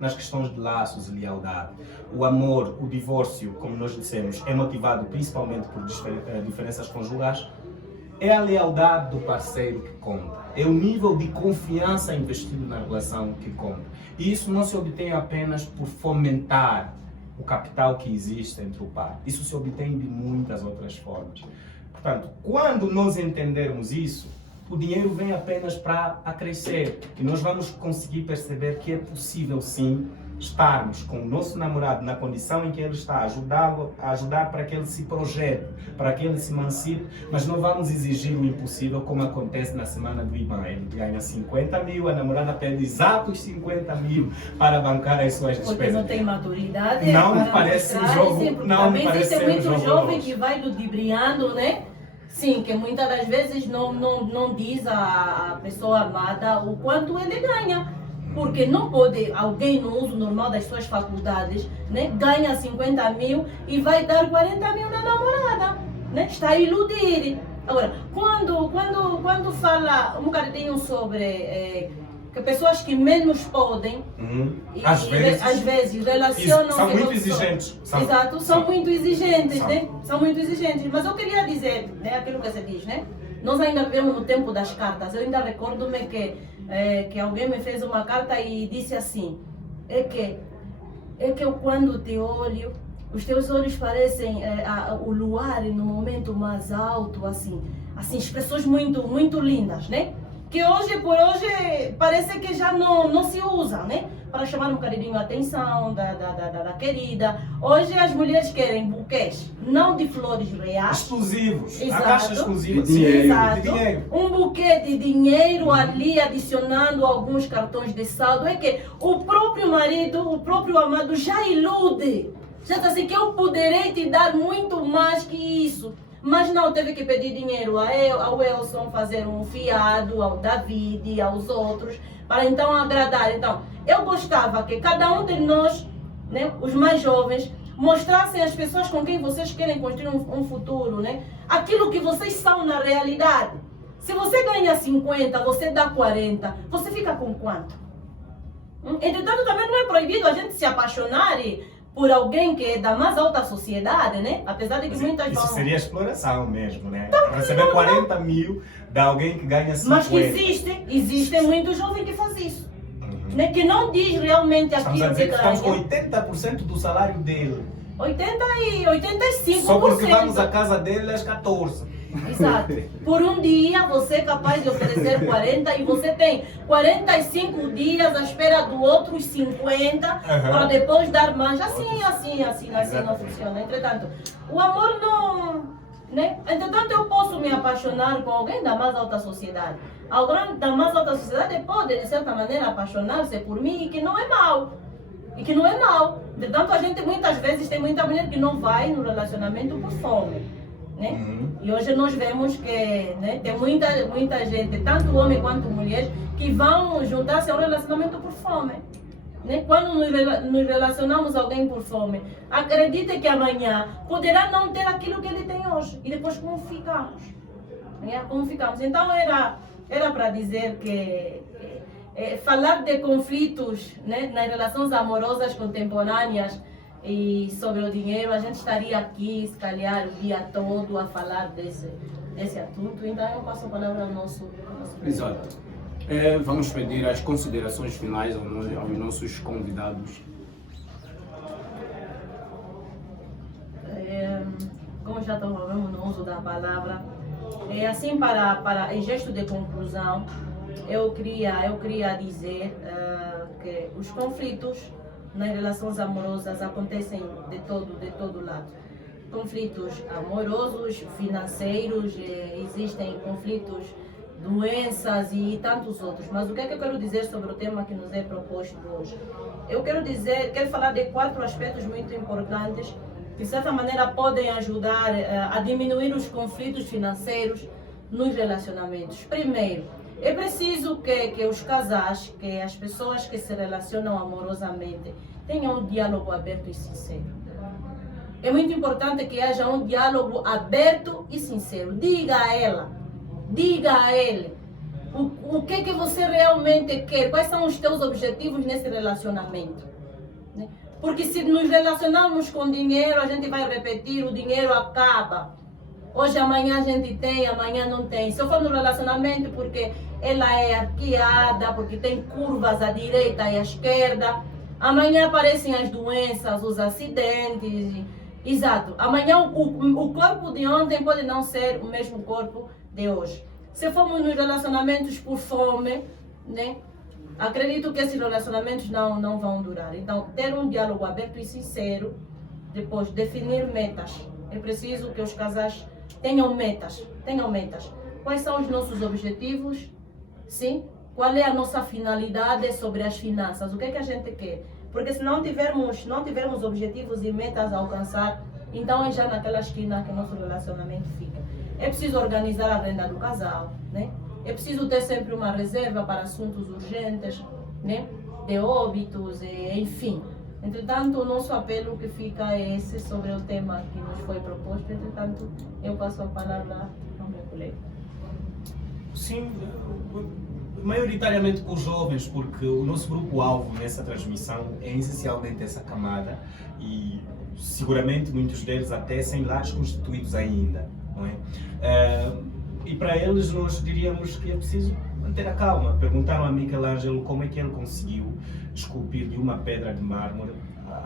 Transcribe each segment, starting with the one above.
nas questões de laços e lealdade. O amor, o divórcio, como nós dissemos, é motivado principalmente por diferenças conjugais. É a lealdade do parceiro que conta. É o nível de confiança investido na relação que conta. E isso não se obtém apenas por fomentar o capital que existe entre o par. Isso se obtém de muitas outras formas. Portanto, quando nós entendermos isso, o dinheiro vem apenas para acrescer. E nós vamos conseguir perceber que é possível, sim, estarmos com o nosso namorado na condição em que ele está, ajudar para que ele se projete, para que ele se emancipe, mas não vamos exigir o impossível, como acontece na semana do IBAN. Ele ganha 50 mil, a namorada pede exatos 50 mil para bancar as suas despesas. Porque não tem maturidade. Não me parece um jogo. Não me parece existe muito um jovem que vai ludibriando, né? Sim, que muitas das vezes não diz à pessoa amada o quanto ele ganha. Porque não pode alguém no uso normal das suas faculdades, né, ganha 50 mil e vai dar 40 mil na namorada, né? Está a iludir. Agora, quando fala um bocadinho sobre que pessoas que menos podem, às vezes relacionam... São muito exigentes. Exato, são muito exigentes, né? São muito exigentes. Mas eu queria dizer, né, aquilo que você diz, né? Nós ainda vivemos no tempo das cartas. Eu ainda recordo-me que alguém me fez uma carta e disse assim, é que eu quando te olho, os teus olhos parecem o luar no momento mais alto, assim expressões muito lindas, né? Que hoje por hoje parece que já não se usa, né? Para chamar um bocadinho a atenção da querida. Hoje as mulheres querem buquês, não de flores reais. Exclusivos. Exato. A caixa exclusiva. Exato. De dinheiro. Um buquê de dinheiro ali, adicionando alguns cartões de saldo. É que o próprio marido, o próprio amado já ilude. Já está assim que eu poderei te dar muito mais que isso. Mas não, teve que pedir dinheiro ao Elson, fazer um fiado, ao David, aos outros, para então agradar. Então, eu gostava que cada um de nós, né, os mais jovens, mostrassem às pessoas com quem vocês querem construir um futuro, né, aquilo que vocês são na realidade. Se você ganha 50, você dá 40, você fica com quanto? Entretanto, também não é proibido a gente se apaixonar por alguém que é da mais alta sociedade, né? Apesar de que muitas isso vão... seria exploração mesmo, né? Receber 40 mil de alguém que ganha 50. Mas que existe muito jovem que faz isso. Né? Que não diz realmente Estamos a aquilo dizer que que estamos ganha. com 80% do salário dele. 80 e 85%. Só porque vamos à casa dele às 14. Exato. Por um dia você é capaz de oferecer 40 e você tem 45 dias à espera do outros 50 para depois dar mais. Assim não funciona. Entretanto, o amor não... Né? Entretanto, eu posso me apaixonar com alguém da mais alta sociedade. Alguém da mais alta sociedade pode, de certa maneira, apaixonar-se por mim e que não é mal. Entretanto, a gente muitas vezes tem muita mulher que não vai no relacionamento por fome. Né? E hoje nós vemos que, né, tem muita gente, tanto homem quanto mulher, que vão juntar-se ao relacionamento por fome. Né? Quando nos relacionamos a alguém por fome, acredita que amanhã poderá não ter aquilo que ele tem hoje. E depois como ficamos? Né? Como ficamos? Então era para dizer que falar de conflitos, né, nas relações amorosas contemporâneas e sobre o dinheiro, a gente estaria aqui, se calhar, o dia todo a falar desse assunto. Então eu passo a palavra ao nosso Exato. Vamos pedir as considerações finais aos nossos convidados. Como já estamos no uso da palavra, assim em gesto de conclusão, eu queria dizer que os conflitos nas relações amorosas acontecem de todo lado. Conflitos amorosos, financeiros, existem conflitos, doenças e tantos outros. Mas o que é que eu quero dizer sobre o tema que nos é proposto hoje? Eu quero falar de 4 aspectos muito importantes que, de certa maneira, podem ajudar a diminuir os conflitos financeiros nos relacionamentos. Primeiro, é preciso que os casais, que as pessoas que se relacionam amorosamente, tenham um diálogo aberto e sincero. É muito importante que haja um diálogo aberto e sincero. Diga a ela, diga a ele o que é que você realmente quer, quais são os teus objetivos nesse relacionamento. Né? Porque se nos relacionarmos com dinheiro, a gente vai repetir, o dinheiro acaba. Hoje, amanhã a gente tem, amanhã não tem. Se eu for no relacionamento porque ela é arqueada, porque tem curvas à direita e à esquerda, amanhã aparecem as doenças, os acidentes. Exato. Amanhã o corpo de ontem pode não ser o mesmo corpo de hoje. Se formos nos relacionamentos por fome, né? Acredito que esses relacionamentos não vão durar. Então, ter um diálogo aberto e sincero, depois definir metas. É preciso que os casais tenham metas. Quais são os nossos objetivos? Sim? Qual é a nossa finalidade sobre as finanças? O que é que a gente quer? Porque se não tivermos objetivos e metas a alcançar, então é já naquela esquina que o nosso relacionamento fica. É preciso organizar a renda do casal, né? É preciso ter sempre uma reserva para assuntos urgentes, né? De óbitos, enfim. Entretanto, o nosso apelo que fica é esse sobre o tema que nos foi proposto. Entretanto, eu passo a palavra ao meu colega. Sim, maioritariamente com os jovens, porque o nosso grupo-alvo nessa transmissão é essencialmente essa camada e seguramente muitos deles até sem lares constituídos ainda, não é? E para eles nós diríamos que é preciso manter a calma. Perguntaram a Michelangelo como é que ele conseguiu esculpir de uma pedra de mármore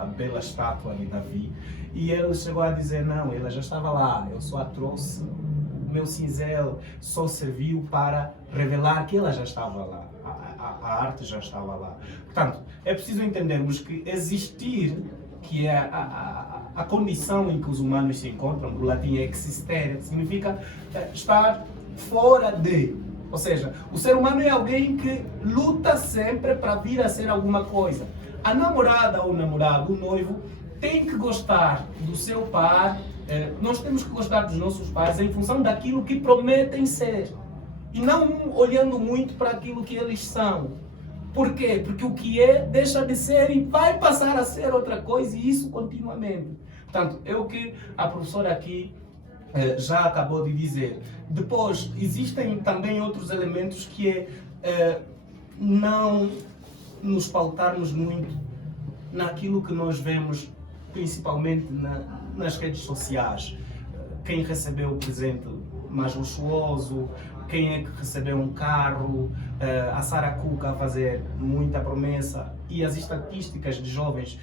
a bela estátua de Davi, e ele chegou a dizer: não, ela já estava lá, eu só a trouxe, o meu cinzel só serviu para revelar que ela já estava lá, a arte já estava lá. Portanto, é preciso entendermos que existir, que é a condição em que os humanos se encontram, do latim existere, significa estar fora de. Ou seja, o ser humano é alguém que luta sempre para vir a ser alguma coisa. A namorada ou o namorado, o noivo, tem que gostar do seu par, nós temos que gostar dos nossos pais em função daquilo que prometem ser. E não olhando muito para aquilo que eles são. Por quê? Porque o que é deixa de ser e vai passar a ser outra coisa, e isso continuamente. Portanto, é o que a professora aqui já acabou de dizer. Depois, existem também outros elementos que é não nos pautarmos muito naquilo que nós vemos, principalmente nas redes sociais. Quem recebeu o presente mais luxuoso, quem é que recebeu um carro, a Sarah Cook a fazer muita promessa, e as estatísticas de jovens.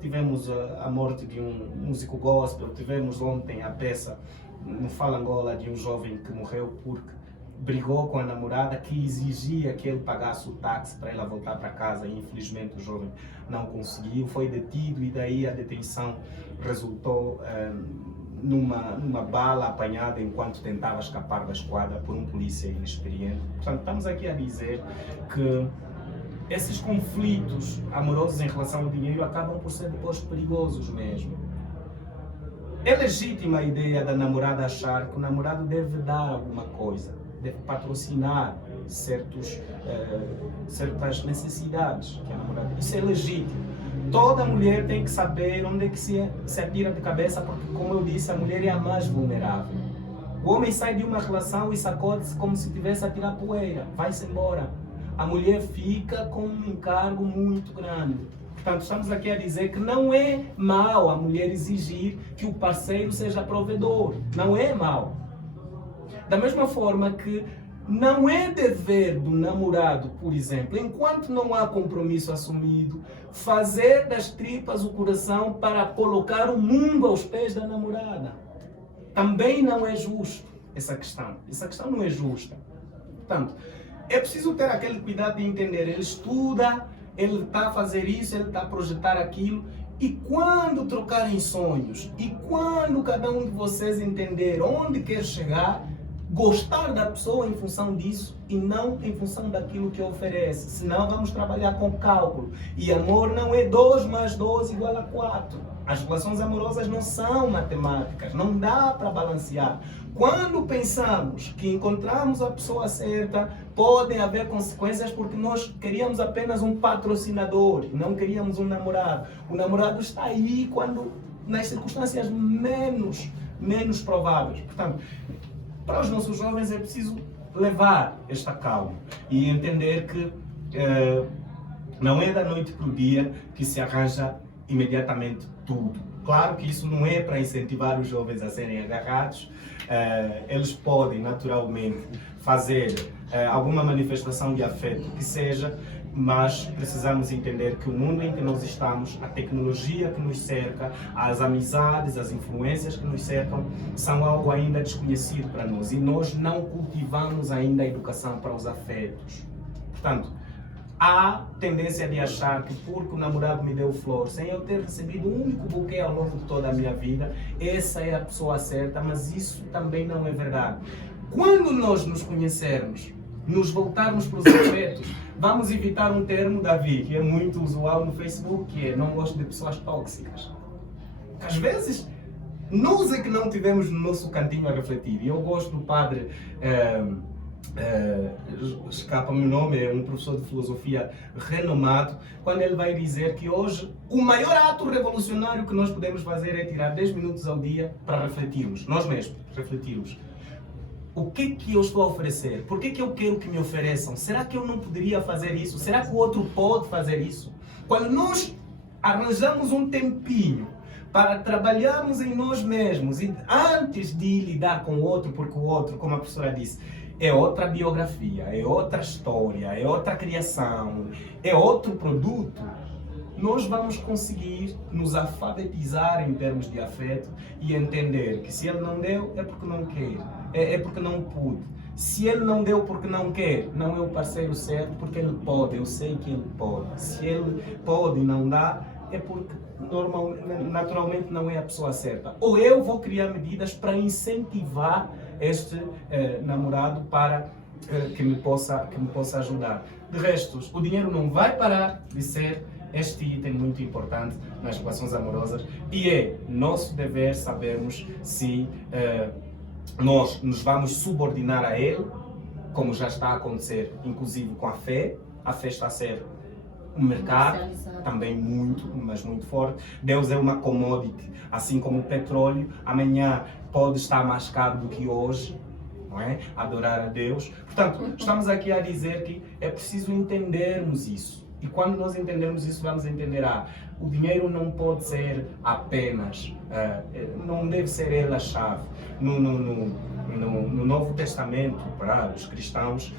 Tivemos a morte de um músico gospel, tivemos ontem a peça no Fala Angola de um jovem que morreu porque brigou com a namorada que exigia que ele pagasse o táxi para ela voltar para casa, e infelizmente o jovem não conseguiu, foi detido, e daí a detenção resultou numa bala apanhada enquanto tentava escapar da esquadra por um polícia inexperiente. Portanto, estamos aqui a dizer que esses conflitos amorosos em relação ao dinheiro acabam por ser depois perigosos mesmo. É legítima a ideia da namorada achar que o namorado deve dar alguma coisa, deve patrocinar certas necessidades que a namorada. Isso é legítimo. Toda mulher tem que saber onde é que se atira de cabeça, porque, como eu disse, a mulher é a mais vulnerável. O homem sai de uma relação e sacode-se como se tivesse a tirar poeira, vai-se embora. A mulher fica com um encargo muito grande. Portanto, estamos aqui a dizer que não é mau a mulher exigir que o parceiro seja provedor. Não é mau. Da mesma forma que não é dever do namorado, por exemplo, enquanto não há compromisso assumido, fazer das tripas o coração para colocar o mundo aos pés da namorada. Também não é justo essa questão. Essa questão não é justa. Portanto, é preciso ter aquele cuidado de entender. Ele estuda, ele está a fazer isso, ele está a projetar aquilo. E quando trocarem sonhos, e quando cada um de vocês entender onde quer chegar, gostar da pessoa em função disso e não em função daquilo que oferece. Senão vamos trabalhar com cálculo. E amor não é 2 mais 2 igual a 4. As relações amorosas não são matemáticas, não dá para balancear. Quando pensamos que encontramos a pessoa certa, podem haver consequências porque nós queríamos apenas um patrocinador, não queríamos um namorado. O namorado está aí quando nas circunstâncias menos prováveis. Portanto, para os nossos jovens é preciso levar esta calma e entender que não é da noite para o dia que se arranja imediatamente tudo. Claro que isso não é para incentivar os jovens a serem agarrados. Eles podem naturalmente fazer alguma manifestação de afeto que seja, mas precisamos entender que o mundo em que nós estamos, a tecnologia que nos cerca, as amizades, as influências que nos cercam, são algo ainda desconhecido para nós e nós não cultivamos ainda a educação para os afetos. Portanto, há tendência de achar que porque o namorado me deu flor, sem eu ter recebido um único buquê ao longo de toda a minha vida, essa é a pessoa certa, mas isso também não é verdade. Quando nós nos conhecermos, nos voltarmos para os afetos, vamos evitar um termo, Davi, que é muito usual no Facebook, que é não gosto de pessoas tóxicas. Às vezes, nós é que não tivemos no nosso cantinho a refletir. E eu gosto do padre... escapa-me o nome, é um professor de filosofia renomado, quando ele vai dizer que hoje o maior ato revolucionário que nós podemos fazer é tirar 10 minutos ao dia para refletirmos, nós mesmos, refletirmos. O que é que eu estou a oferecer? Por que é que eu quero que me ofereçam? Será que eu não poderia fazer isso? Será que o outro pode fazer isso? Quando nós arranjamos um tempinho para trabalharmos em nós mesmos e antes de lidar com o outro, porque o outro, como a professora disse, é outra biografia, é outra história, é outra criação, é outro produto, nós vamos conseguir nos alfabetizar em termos de afeto e entender que se ele não deu é porque não quer, é porque não pude. Se ele não deu porque não quer, não é o parceiro certo, porque ele pode, eu sei que ele pode. Se ele pode e não dá, é porque naturalmente não é a pessoa certa. Ou eu vou criar medidas para incentivar este namorado para que me possa ajudar. De resto, o dinheiro não vai parar de ser este item muito importante nas relações amorosas e é nosso dever sabermos se nós nos vamos subordinar a ele, como já está a acontecer, inclusive com a fé. A fé está a ser um mercado também muito, mas muito forte. Deus é uma commodity, assim como o petróleo. Amanhã pode estar mais caro do que hoje, não é? Adorar a Deus. Portanto, estamos aqui a dizer que é preciso entendermos isso. E quando nós entendermos isso, vamos entender o dinheiro não pode ser apenas, não deve ser ele a chave. No Novo Testamento, para os cristãos,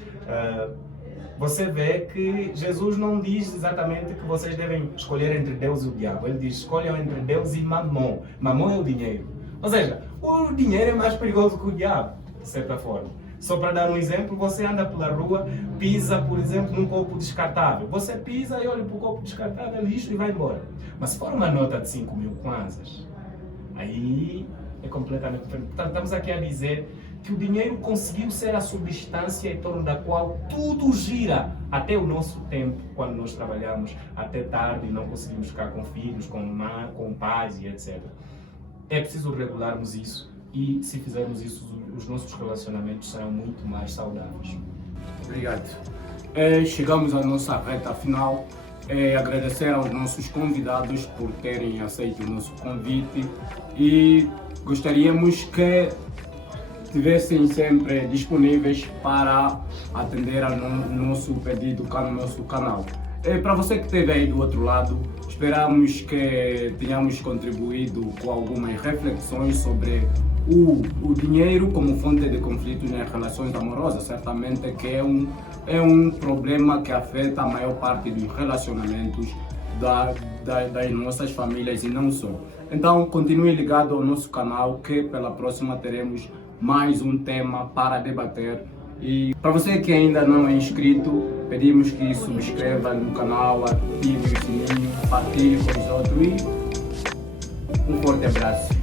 você vê que Jesus não diz exatamente que vocês devem escolher entre Deus e o diabo. Ele diz, escolham entre Deus e Mamon. Mamon é o dinheiro. Ou seja, o dinheiro é mais perigoso que o diabo, de certa forma. Só para dar um exemplo, você anda pela rua, pisa, por exemplo, num copo descartável. Você pisa e olha para o copo descartável, lixo e vai embora. Mas se for uma nota de 5.000 kwanzas, aí é completamente diferente. Portanto, estamos aqui a dizer que o dinheiro conseguiu ser a substância em torno da qual tudo gira, até o nosso tempo, quando nós trabalhamos até tarde e não conseguimos ficar com filhos, com mãe, com pais e etc. É preciso regularmos isso e, se fizermos isso, os nossos relacionamentos serão muito mais saudáveis. Obrigado. Chegamos à nossa reta final. Agradecer aos nossos convidados por terem aceito o nosso convite e gostaríamos que estivessem sempre disponíveis para atender ao nosso pedido no nosso canal. Para você que esteve aí do outro lado, esperamos que tenhamos contribuído com algumas reflexões sobre o dinheiro como fonte de conflitos nas relações amorosas. Certamente que é um problema que afeta a maior parte dos relacionamentos das nossas famílias e não só. Então continue ligado ao nosso canal, que pela próxima teremos mais um tema para debater. E para você que ainda não é inscrito, pedimos que subscreva no canal, ative o sininho, partilhe com os outros e um forte abraço.